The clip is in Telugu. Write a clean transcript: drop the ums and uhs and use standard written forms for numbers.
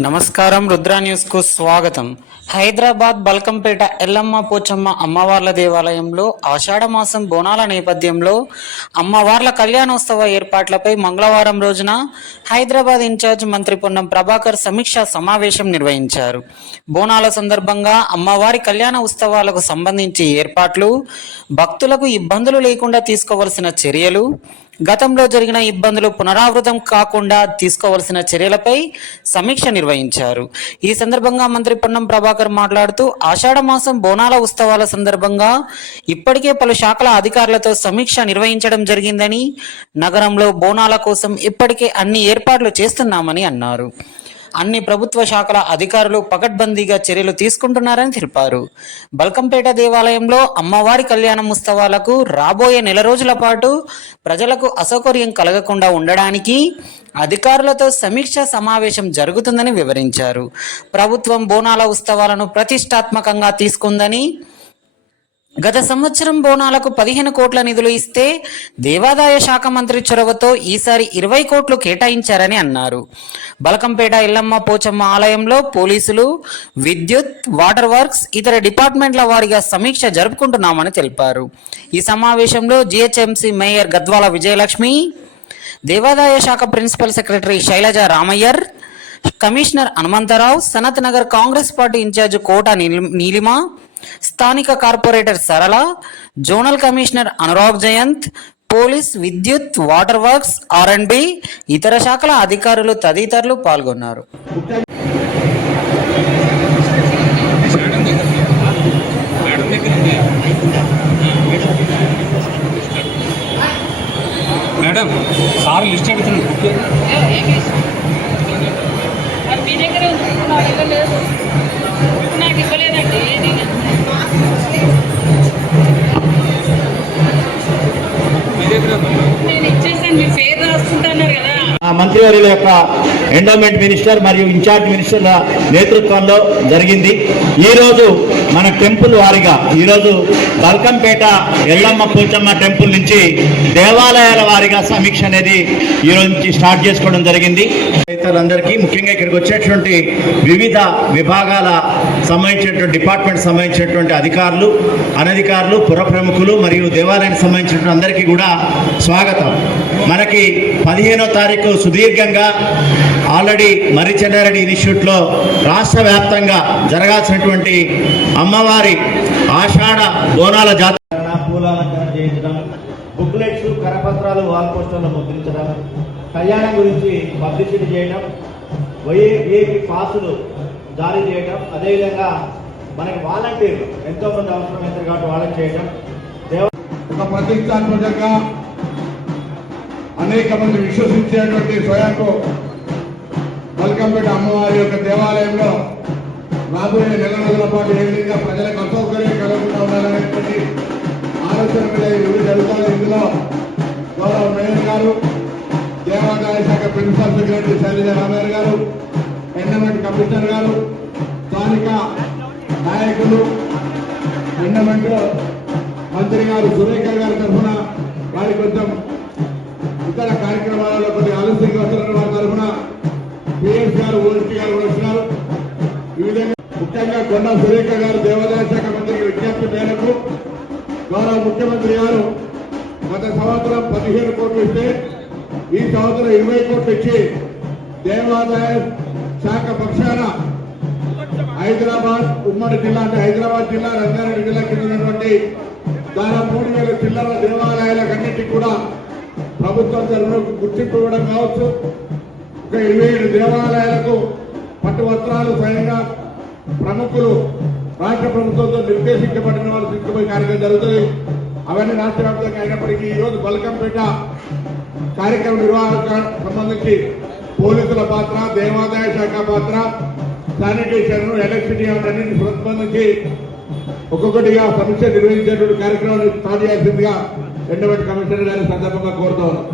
నమస్కారం, రుద్ర న్యూస్ కు స్వాగతం. హైదరాబాద్ బల్కంపేట ఎల్లమ్మ పోచమ్మ అమ్మవార్ల దేవాలయంలో ఆషాఢ మాసం బోనాల నేపథ్యంలో అమ్మవార్ల కళ్యాణోత్సవ ఏర్పాట్లపై మంగళవారం రోజున హైదరాబాద్ ఇన్ఛార్జ్ మంత్రి పొన్నం ప్రభాకర్ సమీక్షా సమావేశం నిర్వహించారు. బోనాల సందర్భంగా అమ్మవారి కళ్యాణ ఉత్సవాలకు సంబంధించి ఏర్పాట్లు, భక్తులకు ఇబ్బందులు లేకుండా తీసుకోవలసిన చర్యలు, గతంలో జరిగిన ఇబ్బందులు పునరావృతం కాకుండా తీసుకోవాల్సిన చర్యలపై సమీక్ష నిర్వహించారు. ఈ సందర్భంగా మంత్రి పొన్నం ప్రభాకర్ మాట్లాడుతూ ఆషాఢ మాసం బోనాల ఉత్సవాల సందర్భంగా ఇప్పటికే పలు శాఖల అధికారులతో సమీక్ష నిర్వహించడం జరిగిందని, నగరంలో బోనాల కోసం ఇప్పటికే అన్ని ఏర్పాట్లు చేస్తున్నామని అన్నారు. అన్ని ప్రభుత్వ శాఖల అధికారులు పకడ్బందీగా చర్యలు తీసుకుంటున్నారని తెలిపారు. బల్కంపేట దేవాలయంలో అమ్మవారి కళ్యాణం ఉత్సవాలకు రాబోయే నెల రోజుల పాటు ప్రజలకు అసౌకర్యం కలగకుండా ఉండడానికి అధికారులతో సమీక్ష సమావేశం జరుగుతుందని వివరించారు. ప్రభుత్వం బోనాల ఉత్సవాలను ప్రతిష్టాత్మకంగా తీసుకుందని, గత సంవత్సరం బోనాలకు 15 కోట్ల నిధులు ఇస్తే దేవాదాయ శాఖ మంత్రి చొరవతో ఈసారి 20 కోట్లు కేటాయించారని అన్నారు. బల్కంపేట ఎల్లమ్మ పోచమ్మ ఆలయంలో పోలీసులు, విద్యుత్, వాటర్ వర్క్స్, ఇతర డిపార్ట్మెంట్ల వారీగా సమీక్ష జరుపుకుంటున్నామని తెలిపారు. ఈ సమావేశంలో జిహెచ్ఎంసీ మేయర్ గద్వాల విజయలక్ష్మి, దేవాదాయ శాఖ principal secretary Shailaja Ramaiyer, commissioner Hanumantharao, Sanath Nagar Congress party incharge Kota Neelima, స్థానిక corporator Sarala, zonal commissioner Anurag Jayanth, police, విద్యుత్, వాటర్ వర్క్స్, R&B, ఇతర శాఖల అధికారులు తదితరులు పాల్గొన్నారు. మేడం సార్ లిస్ట్ నాకు ఇవ్వలేదండి. నేను ఇచ్చేసాను, మీ పేరు రాసుకుంటున్నారు కదా. మంత్రివర్యుల యొక్క ఎండోమెంట్ మినిస్టర్ మరియు ఇన్ఛార్జ్ మినిస్టర్ల నేతృత్వంలో జరిగింది. ఈరోజు మన టెంపుల్ వారిగా ఈరోజు బల్కంపేట ఎల్లమ్మ పోచమ్మ టెంపుల్ నుంచి దేవాలయాల వారిగా సమీక్ష అనేది ఈరోజు నుంచి స్టార్ట్ చేసుకోవడం జరిగింది. రైతులందరికీ ముఖ్యంగా ఇక్కడికి వచ్చేటువంటి వివిధ విభాగాల సంబంధించినటువంటి డిపార్ట్మెంట్ సంబంధించినటువంటి అధికారులు, అనధికారులు, పుర ప్రముఖులు మరియు దేవాలయానికి సంబంధించినటువంటి అందరికీ కూడా స్వాగతం. మనకి 15వ తారీఖు సుదీర్ఘంగా ఆల్రెడీ మర్రి చెన్నారెడ్డి ఇన్స్టిట్యూట్లో రాష్ట్ర వ్యాప్తంగా జరగాల్సినటువంటి అమ్మవారి ఆషాఢ బోనాల జాతర, పూలాలంకరణ చేయించడం, బుక్లెట్స్, కరపత్రాలు వాల్ పోస్టర్లు ముద్రించడం, కళ్యాణం గురించి పబ్లిసిటీ చేయడం, VIP పాసులు జారీ చేయడం, అదేవిధంగా మనకి వాలంటీర్లు ఎంతోమంది అవసరమైంది కాబట్టి వాళ్ళని చేయడం, ఒక ప్రతిష్టాత్మకంగా అనేక మంది విశ్వసించేటువంటి స్వయంకు బల్కంపేట అమ్మవారి యొక్క దేవాలయంలో రాబోయే నెల రోజుల పాటు ఏ విధంగా ప్రజలకు అసౌకర్యం కలగకుండా ఉండాలనేటువంటి ఆలోచన మీద ఇవి జరుగుతుంది. ఇందులో గౌరవ మేయర్ గారు, దేవాదాయ శాఖ ప్రిన్సిపల్ సెక్రటరీ శైలజ రామయ్య గారు, ఎండోమెంట్ కమిషనర్ గారు, స్థానిక నాయకులు, ఎండోమెంట్ మంత్రి గారు సురేఖ గారి తరఫున వారి కొంచెం ఇతర కార్యక్రమాలలో కొన్ని ఆలస్యంగా వస్తున్న వారి తరఫున PS గారు, OSP గారు కూడా వచ్చినారు. ఈ విధంగా ముఖ్యంగా కొండ సురేఖ గారు దేవాదాయ శాఖ మంత్రికి విజ్ఞప్తి మేరకు గౌరవ ముఖ్యమంత్రి గారు గత సంవత్సరం 15 కోట్లు ఇస్తే ఈ సంవత్సరం 20 కోట్లు ఇచ్చి దేవాదాయ శాఖ పక్షాన హైదరాబాద్ ఉమ్మడి జిల్లా అంటే హైదరాబాద్ జిల్లా, రంగారెడ్డి జిల్లా కింద ఉన్నటువంటి దాదాపు 3,000 చిల్లర దేవాలయాలకన్నిటికీ కూడా ప్రభుత్వం తరఫున గుర్తింపు ఇవ్వడం కావచ్చు. ఒక 27 దేవాలయాలకు పట్టు వస్త్రాలు స్వయంగా ప్రముఖులు రాష్ట్ర ప్రభుత్వంతో నిర్దేశించబడిన వాళ్ళు తీసుకుపోయే కార్యక్రమం జరుగుతుంది. అవన్నీ రాష్ట్ర వ్యాప్తంగా అయినప్పటికీ ఈరోజు బల్కంపేట కార్యక్రమ నిర్వహణ సంబంధించి పోలీసుల పాత్ర, దేవాదాయ శాఖ పాత్ర, శానిటేషన్, ఎలక్ట్రిసిటీ అన్నింటినీ సంబంధించి ఒక్కొక్కటిగా సమీక్ష నిర్వహించేటువంటి కార్యక్రమాన్ని స్టార్ట్ చేయాల్సిందిగా ఎండోమెంట్ కమిషనర్ గారి సందర్భంగా కోరుతా ఉన్నాం.